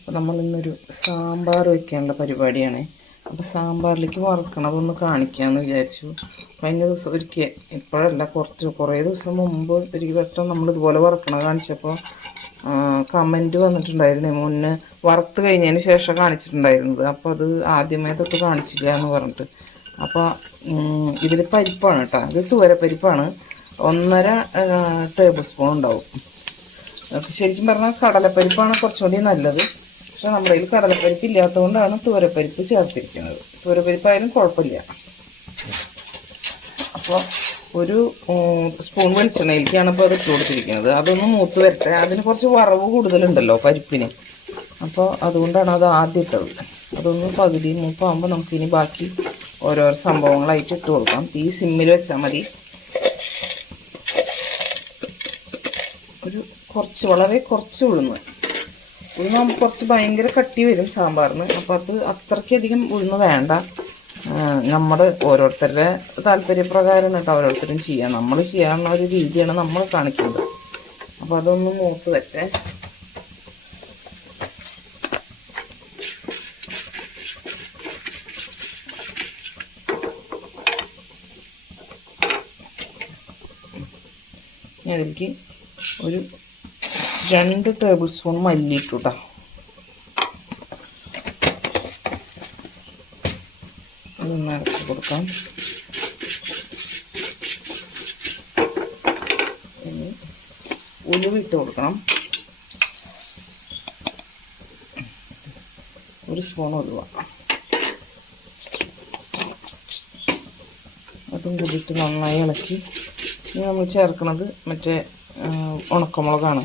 അപ്പോൾ നമ്മൾ ഇന്നൊരു സാമ്പാർ വയ്ക്കാനുള്ള പരിപാടിയാണ്. അപ്പോൾ സാമ്പാറിലേക്ക് വറക്കണതൊന്ന് കാണിക്കാമെന്ന് വിചാരിച്ചു. കഴിഞ്ഞ ദിവസം ഒരിക്കൽ ഇപ്പോഴല്ല കുറച്ച് കുറേ ദിവസം മുമ്പ് ഒരു വട്ടം നമ്മൾ ഇതുപോലെ വറക്കണത് കാണിച്ചപ്പോൾ കമന്റ് വന്നിട്ടുണ്ടായിരുന്നു. മുന്നേ വറുത്ത് കഴിഞ്ഞതിന് ശേഷം കാണിച്ചിട്ടുണ്ടായിരുന്നത്. അപ്പോൾ അത് ആദ്യമേ തൊട്ട് കാണിച്ചില്ല എന്ന് പറഞ്ഞിട്ട് അപ്പോൾ ഇതിൽ പരിപ്പാണ് കേട്ടോ. ഇത് തുവരപ്പരിപ്പാണ് ഒന്നര ടേബിൾ സ്പൂൺ ഉണ്ടാവും. ശരിക്കും പറഞ്ഞാൽ കടലപ്പരിപ്പാണ് കുറച്ചുകൂടി നല്ലത്. പക്ഷെ നമ്മുടെ കയ്യിൽ കടലപ്പരിപ്പ് ഇല്ലാത്തതുകൊണ്ടാണ് തൂരപ്പരിപ്പ് ചേർത്തിരിക്കുന്നത്. തൂരപ്പരിപ്പായാലും കുഴപ്പമില്ല. അപ്പോൾ ഒരു സ്പൂൺ വെളിച്ചെണ്ണയിലേക്കാണ് ഇപ്പോൾ അത് ഇട്ട് കൊടുത്തിരിക്കുന്നത്. അതൊന്ന് മൂത്ത് വരട്ടെ. അതിന് കുറച്ച് വറവ് കൂടുതലുണ്ടല്ലോ പരിപ്പിന്. അപ്പോൾ അതുകൊണ്ടാണ് അത് ആദ്യം ഇട്ടത്. അതൊന്ന് പകുതി മൂപ്പാകുമ്പോൾ നമുക്കിനി ബാക്കി ഓരോരോ സംഭവങ്ങളായിട്ട് ഇട്ട് കൊടുക്കാം. തീ സിമ്മിൽ വെച്ചാൽ മതി. ഒരു കുറച്ച് വളരെ കുറച്ച് ഉഴുന്ന്. ഉഴുന്ന് കുറച്ച് ഭയങ്കര കട്ടി വരും സാമ്പാറിന്. അപ്പോൾ അത് അത്രയ്ക്കധികം ഉഴുന്ന് വേണ്ട. നമ്മൾ ഓരോരുത്തരുടെ താല്പര്യപ്രകാരം കേട്ടോ ഓരോരുത്തരും ചെയ്യാം. നമ്മൾ ചെയ്യാനുള്ള ഒരു രീതിയാണ് നമ്മൾ കാണിക്കുന്നത്. അപ്പോൾ അതൊന്ന് മൂത്ത് ഇനി അതിലേക്ക് ഒരു രണ്ട് ടേബിൾ സ്പൂൺ മല്ലി ഇട്ടു കൊടുക്കാം. ഉലുവിട്ട് കൊടുക്കണം. ഒരു സ്പൂൺ ഉലുവ. അതും കൂടിയിട്ട് നന്നായി ഇളക്കി. ഇനി നമ്മൾ ചേർക്കുന്നത് മറ്റേ ഉണക്കമുളകാണ്.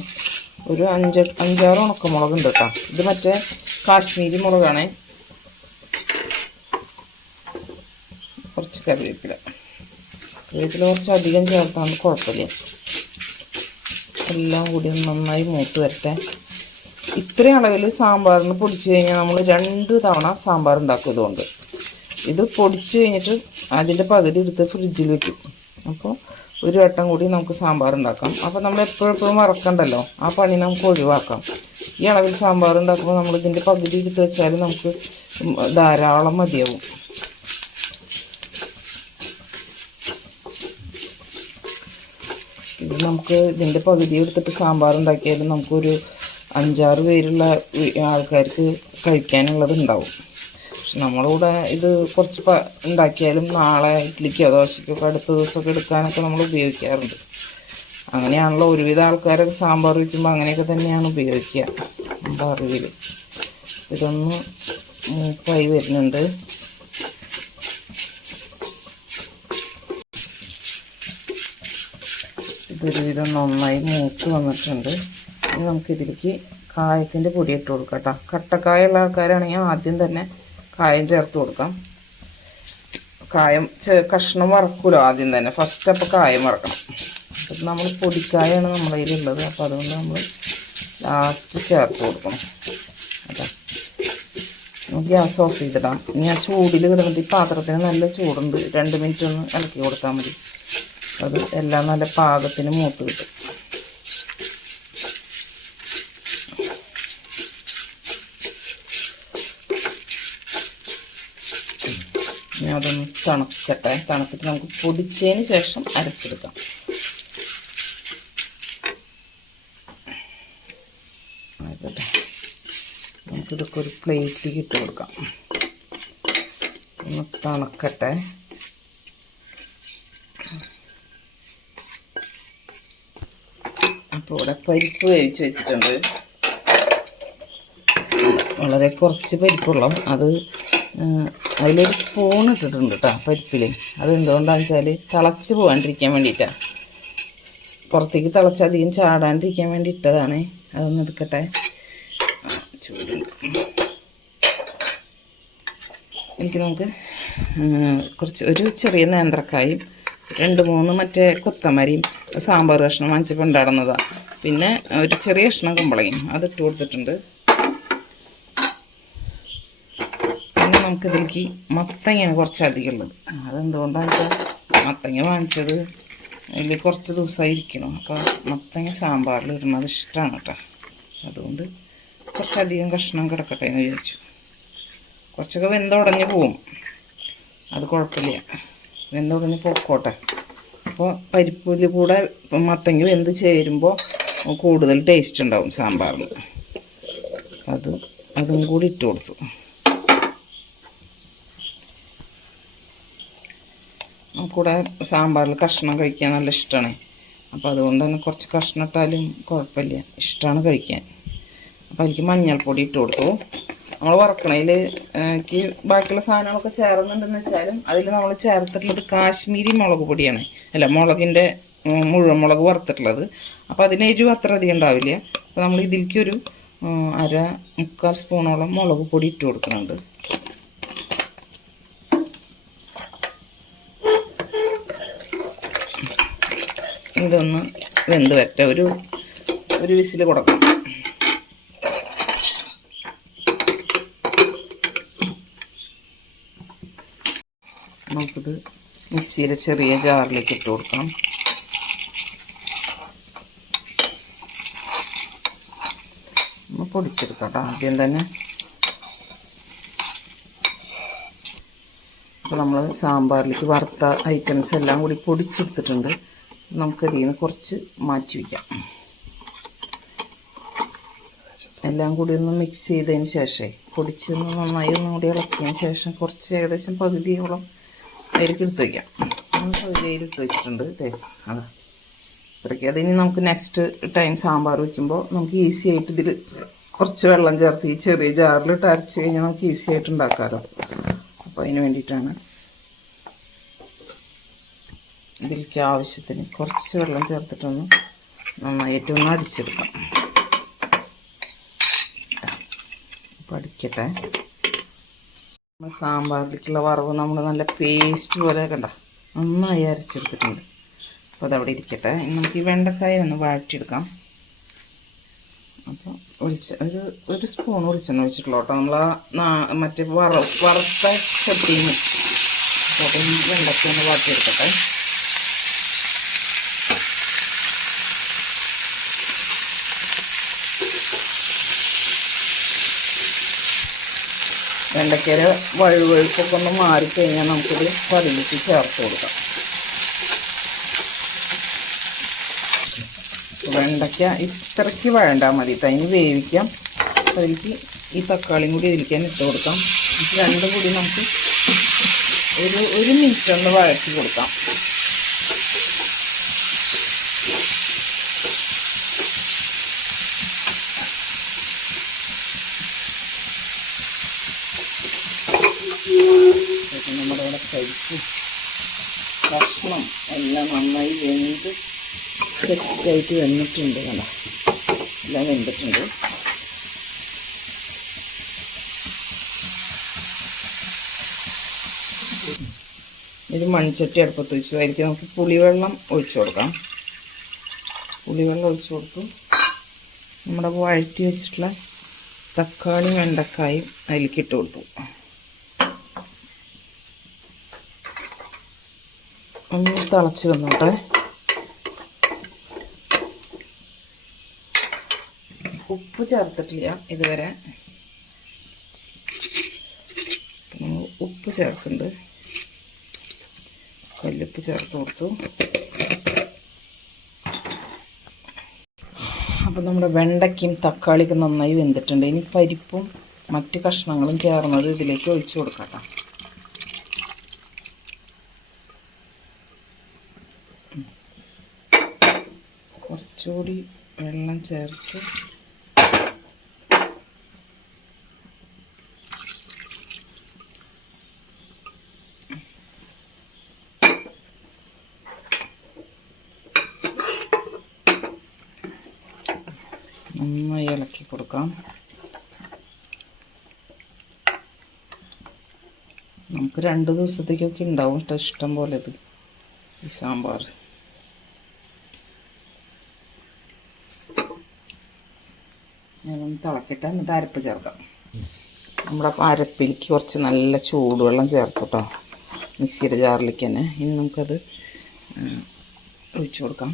ഒരു അഞ്ച് അഞ്ചാറ് ഉണക്കമുളക് ഉണ്ട് കേട്ടോ. ഇത് മറ്റേ കാശ്മീരി മുളകാണ്. കുറച്ച് കറിവേപ്പില. കറിവേപ്പില കുറച്ച് അധികം ചേർത്താണ് കുഴപ്പമില്ല. എല്ലാം കൂടി നന്നായി മൂത്ത് വരട്ടെ. ഇത്രയും അളവിൽ സാമ്പാറിന് പൊടിച്ച് കഴിഞ്ഞാൽ നമ്മൾ രണ്ട് തവണ സാമ്പാർ ഉണ്ടാക്കും ഇതുകൊണ്ട്. ഇത് പൊടിച്ച് കഴിഞ്ഞിട്ട് അതിന്റെ പകുതി എടുത്ത് ഫ്രിഡ്ജിൽ വെക്കും. അപ്പോൾ ഒരു വട്ടം കൂടി നമുക്ക് സാമ്പാർ ഉണ്ടാക്കാം അപ്പോൾ നമ്മൾ എപ്പോഴും വറക്കണ്ടല്ലോ? ആ പണി നമുക്ക് ഒഴിവാക്കാം. ഈ അളവിൽ സാമ്പാർ ഉണ്ടാക്കുമ്പോൾ നമ്മൾ ഇതിന്റെ പകുതി എടുത്ത് വെച്ചാൽ നമുക്ക് ധാരാളം മതിയാവും. ഇത് നമുക്ക് ഇതിന്റെ പകുതി എടുത്തിട്ട് സാമ്പാർ ഉണ്ടാക്കിയാലും നമുക്കൊരു അഞ്ചാറ് പേരുള്ള ആൾക്കാർക്ക് കഴിക്കാനുള്ളത് ഉണ്ടാവും പക്ഷെ നമ്മളിവിടെ ഇത് കുറച്ച് ഉണ്ടാക്കിയാലും നാളെ ഇഡ്ഡലിക്കോ ദോശയ്ക്കൊക്കെ അടുത്ത ദിവസമൊക്കെ എടുക്കാനൊക്കെ നമ്മൾ ഉപയോഗിക്കാറുണ്ട്. അങ്ങനെയാണല്ലോ ഒരുവിധ ആൾക്കാരൊക്കെ സാമ്പാർ വയ്ക്കുമ്പോൾ അങ്ങനെയൊക്കെ തന്നെയാണ് ഉപയോഗിക്കുക അറിവിൽ ഇതൊന്ന് മൂപ്പായി വരുന്നുണ്ട്. ഇതൊരുവിധം നന്നായി മൂത്ത് വന്നിട്ടുണ്ട്. ഇനി നമുക്കിതിലേക്ക് കായത്തിന്റെ പൊടി ഇട്ട് കൊടുക്കാം കേട്ടോ. കട്ടക്കായുള്ള ആൾക്കാരാണെങ്കിൽ ആദ്യം തന്നെ കായം ചേർത്ത് കൊടുക്കാം. കായം കഷ്ണം വറക്കൂലോ ആദ്യം തന്നെ. ഫസ്റ്റ് അപ്പോൾ കായം വറക്കണം. അപ്പം നമ്മൾ പൊടിക്കായാണ് നമ്മുടെ കയ്യിലുള്ളത്. അപ്പോൾ അതുകൊണ്ട് നമ്മൾ ലാസ്റ്റ് ചേർത്ത് കൊടുക്കണം. അതാ. ഗ്യാസ് ഓഫ് ചെയ്തിടാം. ഇനി ആ ചൂടിൽ കിടന്നിട്ട് ഈ പാത്രത്തിന് നല്ല ചൂടുണ്ട്. രണ്ട് മിനിറ്റ് ഒന്ന് ഇളക്കി കൊടുത്താൽ മതി. അത് എല്ലാം നല്ല പാകത്തിന് മൂത്ത് കിട്ടും. ഇനി അതൊന്ന് തണുക്കട്ടെ. തണുത്തിട്ട് നമുക്ക് പൊടിച്ചതിന് ശേഷം അരച്ചെടുക്കാം. ആയിക്കോട്ടെ. നമുക്കിതൊക്കെ ഒരു പ്ലേറ്റിലേക്ക് ഇട്ട് കൊടുക്കാം. ഒന്ന് തണുക്കട്ടെ. അപ്പോൾ ഇവിടെ പരിപ്പ് വേവിച്ച് വെച്ചിട്ടുണ്ട്. വളരെ കുറച്ച് പരിപ്പുള്ളൂ. അത് അതിലൊരു സ്പൂൺ ഇട്ടിട്ടുണ്ട് കേട്ടോ പരിപ്പിൽ അതെന്തുകൊണ്ടാണെന്ന് വെച്ചാൽ തിളച്ച് പോകാണ്ടിരിക്കാൻ വേണ്ടിയിട്ടാണ് പുറത്തേക്ക് തിളച്ച് അധികം ചാടാണ്ടിരിക്കാൻ വേണ്ടി ഇട്ടതാണ് അതൊന്ന് എടുക്കട്ടെ. എനിക്ക് നമുക്ക് കുറച്ച് ഒരു ചെറിയ നേന്ത്രക്കായും രണ്ട് മൂന്ന് മറ്റേ കൊത്തമരിയും സാമ്പാർ കഷ്ണം വാങ്ങിച്ചപ്പോൾ ഉണ്ടാടുന്നതാണ് പിന്നെ ഒരു ചെറിയ കഷ്ണം കുമ്പളയും അതിട്ട് കൊടുത്തിട്ടുണ്ട് പിന്നെ നമുക്കിതിലേക്ക് മത്തങ്ങയാണ് കുറച്ച് അധികം ഉള്ളത് അതെന്തുകൊണ്ടാണെന്ന് വെച്ചാൽ മത്തങ്ങ വാങ്ങിച്ചത്. അതിൽ കുറച്ച് ദിവസമായിരിക്കണം അപ്പോൾ മത്തങ്ങ സാമ്പാറിൽ ഇടുന്നത് ഇഷ്ടമാണ് കേട്ടോ അതുകൊണ്ട് കുറച്ചധികം കഷ്ണം കിടക്കട്ടെ എന്ന് വിചാരിച്ചു. കുറച്ചൊക്കെ വെന്തുടഞ്ഞ് പോവും. അത് കുഴപ്പമില്ല. വെന്തുടഞ്ഞ് പൊക്കോട്ടെ. അപ്പോൾ പരിപ്പിൽ കൂടെ മത്തങ്ങ വെന്ത് ചേരുമ്പോൾ കൂടുതൽ ടേസ്റ്റ് ഉണ്ടാവും സാമ്പാറിൽ. അത് അതും കൂടി ഇട്ട് കൊടുത്തു. നമുക്കിവിടെ സാമ്പാറിൽ കഷ്ണം കഴിക്കാൻ നല്ല ഇഷ്ടമാണ് അപ്പോൾ അതുകൊണ്ട് തന്നെ കുറച്ച് കഷ്ണം ഇട്ടാലും കുഴപ്പമില്ല. ഇഷ്ടമാണ് കഴിക്കാൻ. അപ്പോൾ എനിക്ക് മഞ്ഞൾപ്പൊടി ഇട്ട് കൊടുത്തു. നമ്മൾ വറക്കണതിൽ എനിക്ക് ബാക്കിയുള്ള സാധനങ്ങളൊക്കെ ചേർന്നുണ്ടെന്ന് വെച്ചാലും അതിൽ നമ്മൾ ചേർത്തിട്ടുള്ളത് കാശ്മീരി മുളക് പൊടിയാണ്. അല്ല മുളകിന്റെ മുഴുവൻ മുളക് വറുത്തിട്ടുള്ളത്. അപ്പോൾ അതിന് എരിവ് അത്ര അധികം ഉണ്ടാവില്ല. അപ്പോൾ നമ്മൾ ഇതിലേക്ക് ഒരു അര മുക്കാൽ സ്പൂണോളം മുളക് പൊടി ഇട്ട് കൊടുക്കുന്നുണ്ട്. ഇതൊന്ന് വെന്ത് വരട്ടെ. ഒരു ഒരു വിസിൽ കൊടുക്കാം. നമുക്കിത് മിക്സിയിലെ ചെറിയ ജാറിലേക്ക് ഇട്ട് കൊടുക്കാം ഒന്ന് പൊടിച്ചെടുക്കാം കേട്ടോ ആദ്യം തന്നെ അപ്പോൾ നമ്മൾ സാമ്പാറിലേക്ക് വറുത്ത ഐറ്റംസ് എല്ലാം കൂടി പൊടിച്ചെടുത്തിട്ടുണ്ട്. നമുക്കതിൽ നിന്ന് കുറച്ച് മാറ്റി വയ്ക്കാം. എല്ലാം കൂടി ഒന്ന് മിക്സ് ചെയ്തതിന് ശേഷമേ പൊടിച്ചൊന്ന് നന്നായി ഒന്നും കൂടി ഇളക്കിയതിന് ശേഷം കുറച്ച് ഏകദേശം പകുതിയോളം അതിലേക്ക് എടുത്ത് വയ്ക്കാം. നമ്മൾ ഇട്ട് വെച്ചിട്ടുണ്ട് അതെ അതാ. ഇത്രയ്ക്ക്. അതിന് നമുക്ക് നെക്സ്റ്റ് ടൈം സാമ്പാർ വയ്ക്കുമ്പോൾ നമുക്ക് ഈസി ആയിട്ട് ഇതിൽ കുറച്ച് വെള്ളം ചേർത്ത് ഈ ചെറിയ ജാറിലിട്ട് അരച്ച് കഴിഞ്ഞാൽ നമുക്ക് ഈസി ആയിട്ട് ഉണ്ടാക്കാമല്ലോ അപ്പോൾ അതിന് വേണ്ടിയിട്ടാണ് ഇതിലേക്ക് ആവശ്യത്തിന് കുറച്ച് വെള്ളം ചേർത്തിട്ടൊന്ന് നന്നായിട്ട് ഒന്ന് അടിച്ചെടുക്കാം. അപ്പോൾ അടിക്കട്ടെ സാമ്പാറിലേക്കുള്ള വറവ് നമ്മൾ നല്ല പേസ്റ്റ് പോലെ കണ്ട? നന്നായി അരച്ചെടുത്തിട്ടുണ്ട്. അപ്പോൾ അതവിടെ ഇരിക്കട്ടെ. നമുക്ക് ഈ വെണ്ടക്കായ ഒന്ന് വാറ്റിയെടുക്കാം അപ്പോൾ ഒളിച്ച ഒരു ഒരു സ്പൂൺ ഒളിച്ചെണ്ണ ഒഴിച്ചിട്ടുള്ളൂ കേട്ടോ. നമ്മൾ ആ മറ്റേ വറ വറുത്ത ചട്ടിയിൽ നിന്ന് അപ്പോൾ വെണ്ടക്ക ഒന്ന് വാട്ടിയെടുക്കട്ടെ വെണ്ടയ്ക്കയുടെ വഴുവഴുപ്പൊക്കെ ഒന്ന് മാറിക്കഴിഞ്ഞാൽ നമുക്കിത് പതിലേക്ക് ചേർത്ത് കൊടുക്കാം. വെണ്ടയ്ക്ക ഇത്രയ്ക്ക് വഴണ്ടാൽ മതി അതിന് വേവിക്കാം. അതിലേക്ക് ഈ തക്കാളിയും കൂടി തന്നെ ഇട്ട് കൊടുക്കാം. രണ്ടും കൂടി നമുക്ക് ഒരു ഒരു മിനിറ്റ് ഒന്ന് വഴറ്റി കൊടുക്കാം. നമ്മുടെ ഇവിടെ കഴിക്കും ഭക്ഷണം എല്ലാം നന്നായി വെന്ത് സെറ്റായിട്ട് വന്നിട്ടുണ്ട് കണ്ട? എല്ലാം വെന്തിട്ടുണ്ട്. ഇത് മൺചട്ടി അടുപ്പത്ത് വെച്ചു. അതിലേക്ക് നമുക്ക് പുളിവെള്ളം ഒഴിച്ചു കൊടുക്കാം. പുളിവെള്ളം ഒഴിച്ചു കൊടുത്തു. നമ്മുടെ വഴറ്റി വെച്ചിട്ടുള്ള തക്കാളി വെണ്ടക്കായും അതിലേക്ക് ഇട്ട് കൊടുത്തു. ഒന്ന് തിളച്ച് വന്നോട്ടെ. ഉപ്പ് ചേർത്തിട്ടില്ല ഇതുവരെ. ഉപ്പ് ചേർക്കുന്നുണ്ട്. കല്ലുപ്പ് ചേർത്ത് കൊടുത്തു. അപ്പോൾ നമ്മുടെ വെണ്ടയ്ക്കും തക്കാളിയൊക്കെ നന്നായി വെന്തിട്ടുണ്ട്. ഇനി പരിപ്പും മറ്റ് കഷ്ണങ്ങളും ചേർന്നത് ഇതിലേക്ക് ഒഴിച്ചു കൊടുക്കട്ടെ. കുറച്ചുകൂടി വെള്ളം ചേർത്ത് നന്നായി ഇളക്കി കൊടുക്കാം. നമുക്ക് രണ്ട് ദിവസത്തേക്കൊക്കെ ഉണ്ടാവും കേട്ടോ ഇഷ്ടം പോലെ ഇത് ഈ സാമ്പാർ. ഞാനൊന്ന് തിളക്കിട്ട് എന്നിട്ട് അരപ്പ് ചേർക്കാം. നമ്മുടെ അരപ്പിലേക്ക് കുറച്ച് നല്ല ചൂടുവെള്ളം ചേർത്തു കേട്ടോ മിക്സിയുടെ ജാറിലേക്ക് തന്നെ. ഇനി നമുക്കത് ഒഴിച്ചു കൊടുക്കാം.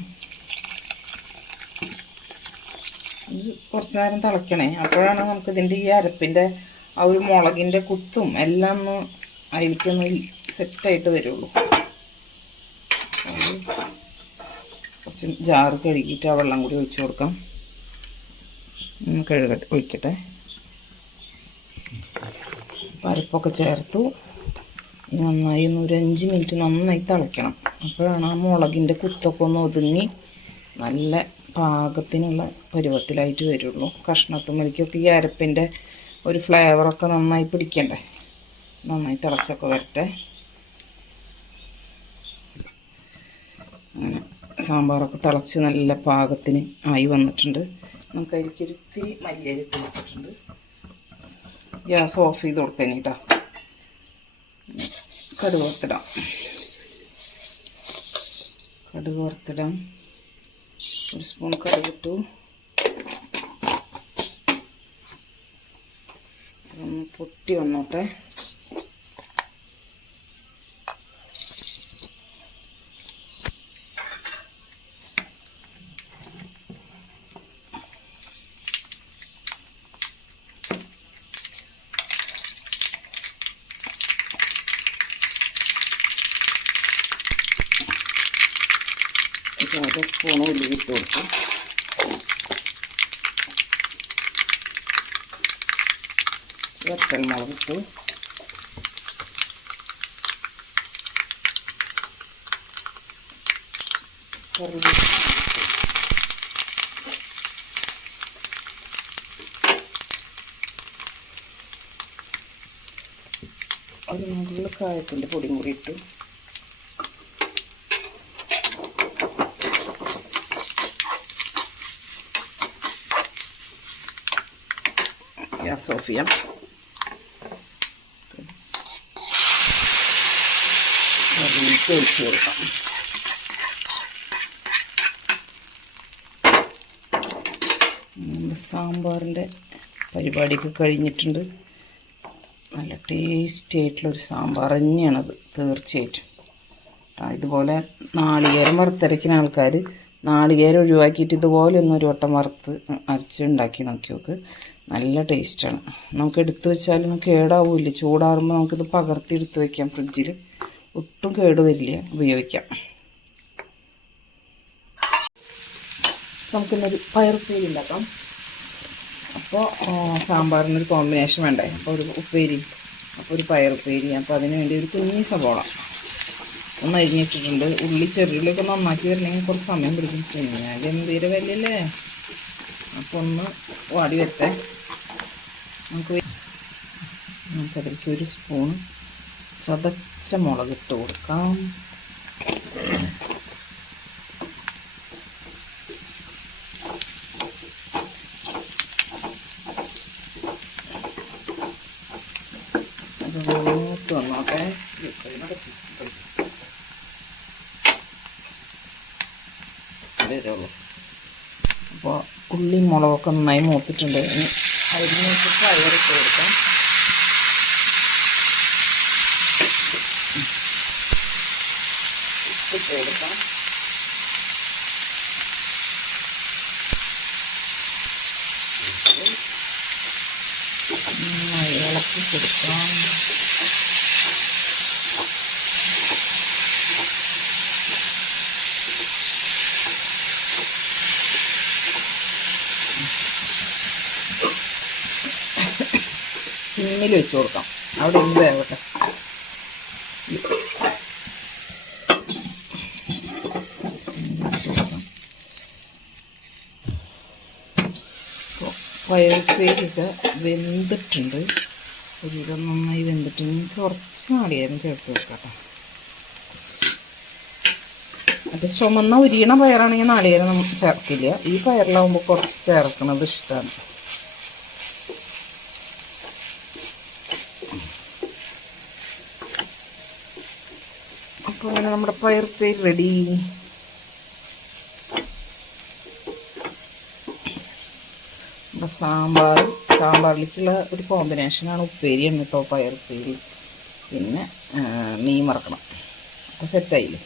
ഇത് കുറച്ച് നേരം തിളയ്ക്കണേ അപ്പോഴാണ് നമുക്ക് ഇതിന്റെ ഈ അരപ്പിന്റെ ആ ഒരു മുളകിന്റെ കുത്തും എല്ലാം ഒന്ന് അതിലേക്കൊന്ന് സെറ്റായിട്ട് വരുള്ളൂ. കുറച്ച് ജാറ് കഴുകിയിട്ട് ആ വെള്ളം കൂടി ഒഴിച്ചു കൊടുക്കാം. കഴുകട്ടെ ഒഴിക്കട്ടെ. പരപ്പൊക്കെ ചേർത്തു. നന്നായി ഒന്ന് ഒരു അഞ്ച് മിനിറ്റ് നന്നായി തിളയ്ക്കണം. അപ്പോഴാണ് ആ മുളകിന്റെ കുത്തൊക്കെ ഒന്ന് ഒതുങ്ങി നല്ല പാകത്തിനുള്ള പരുവത്തിലായിട്ട് വരുള്ളൂ. കഷ്ണത്തുമ്മലിക്കൊക്കെ ഈ അരപ്പിന്റെ ഒരു ഫ്ലേവറൊക്കെ നന്നായി പിടിക്കണ്ടേ? നന്നായി തിളച്ചൊക്കെ വരട്ടെ. അങ്ങനെ സാമ്പാറൊക്കെ തിളച്ച് നല്ല പാകത്തിന് ആയി വന്നിട്ടുണ്ട്. നമുക്ക് അതിലേക്ക് ഒരിത്തിരി മല്ലിയരി കൊടുത്തിട്ടുണ്ട്. ഗ്യാസ് ഓഫ് ചെയ്ത് കൊടുക്കാൻ കേട്ടോ. കടുക് വറുത്തിടാം. ഒരു സ്പൂൺ കടുകിട്ടു. ഒന്ന് പൊട്ടി വന്നോട്ടെ. അര സ്പൂൺ ഉള്ളി ഇട്ട് കൊടുക്കാം. വറ്റൽമുളക് മുളകിട്ടു കറിവേപ്പില മുകളിൽ കായത്തിന്റെ പൊടിയും കൂടി ഇട്ടു. ഗ്യാസ് ഓഫ് ചെയ്യാം അതിലേക്ക് സാമ്പാറിന്റെ പരിപാടിയൊക്കെ കഴിഞ്ഞിട്ടുണ്ട്. നല്ല ടേസ്റ്റി ആയിട്ടുള്ളൊരു സാമ്പാർ തന്നെയാണത് തീർച്ചയായിട്ടും. ഇതുപോലെ നാളികേരം വറുത്തരയ്ക്കുന്ന ആൾക്കാർ നാളികേരം ഒഴിവാക്കിയിട്ട് ഇതുപോലെ ഒന്ന് ഒരു വട്ടം വറുത്ത് അരച്ച് ഉണ്ടാക്കി നോക്കി നോക്ക് നല്ല ടേസ്റ്റാണ്. നമുക്ക് എടുത്തു വെച്ചാലും കേടാവില്ല. ചൂടാറുമ്പോൾ നമുക്കിത് പകർത്തി എടുത്ത് വയ്ക്കാം ഫ്രിഡ്ജിൽ. ഒട്ടും കേട് വരില്ല. ഉപയോഗിക്കാം. നമുക്കിന്നൊരു പയറുപ്പേരി ഉണ്ടാക്കാം. അപ്പോൾ സാമ്പാറിനൊരു കോമ്പിനേഷൻ വേണ്ടേ? അപ്പോൾ ഒരു ഉപ്പേരി അപ്പോൾ ഒരു പയറുപ്പേരി അപ്പോൾ അതിന് വേണ്ടി ഒരു കുഞ്ഞി സവോള. ഒന്ന് അരിഞ്ഞിട്ടിട്ടുണ്ട്. ഉള്ളി ചെറിയുള്ളിയൊക്കെ നന്നാക്കി വരണമെങ്കിൽ കുറച്ച് സമയം പിടിക്കും. പിന്നെ ഗംഭീര വലിയല്ലേ അപ്പോൾ ഒന്ന് വാടി വരട്ടെ. നമുക്ക് നമുക്കതിലേക്ക് ഒരു സ്പൂൺ ചതച്ച മുളക് ഇട്ട് കൊടുക്കാം അപ്പോൾ ഉള്ളി. മുളകൊക്കെ നന്നായി മൂത്തിട്ടുണ്ട്. അരിഞ്ഞിട്ട് പയറിട്ട് കൊടുക്കാം ഉപ്പിട്ട് കൊടുക്കാം. ഇളക്കി കൊടുക്കാം സിമ്മിൽ വെച്ച് കൊടുക്കാം. അവിടെ എന്ത് വേവട്ടെ പയറുപ്പേരിയൊക്കെ വെന്തിട്ടുണ്ട്. ഒരുവിധം നന്നായി വെന്തിട്ടുണ്ട്. കുറച്ച് നാളികേരം ചേർത്ത് വെക്കാം മറ്റേ ചുമന്ന ഉരിയണ പയറാണെങ്കിൽ നാളികേരം ചേർക്കില്ല. ഈ പയറിലാവുമ്പോൾ കുറച്ച് ചേർക്കണത് ഇഷ്ടമാണ് അപ്പോൾ അങ്ങനെ നമ്മുടെ പയർ പേര് റെഡി നമ്മുടെ സാമ്പാർ സാമ്പാറിലേക്കുള്ള ഒരു കോമ്പിനേഷനാണ് ഉപ്പേരിയാണ് കേട്ടോ പയർ ഉപ്പേരി. പിന്നെ മീൻ മറക്കണം അപ്പോൾ സെറ്റായില്ലേ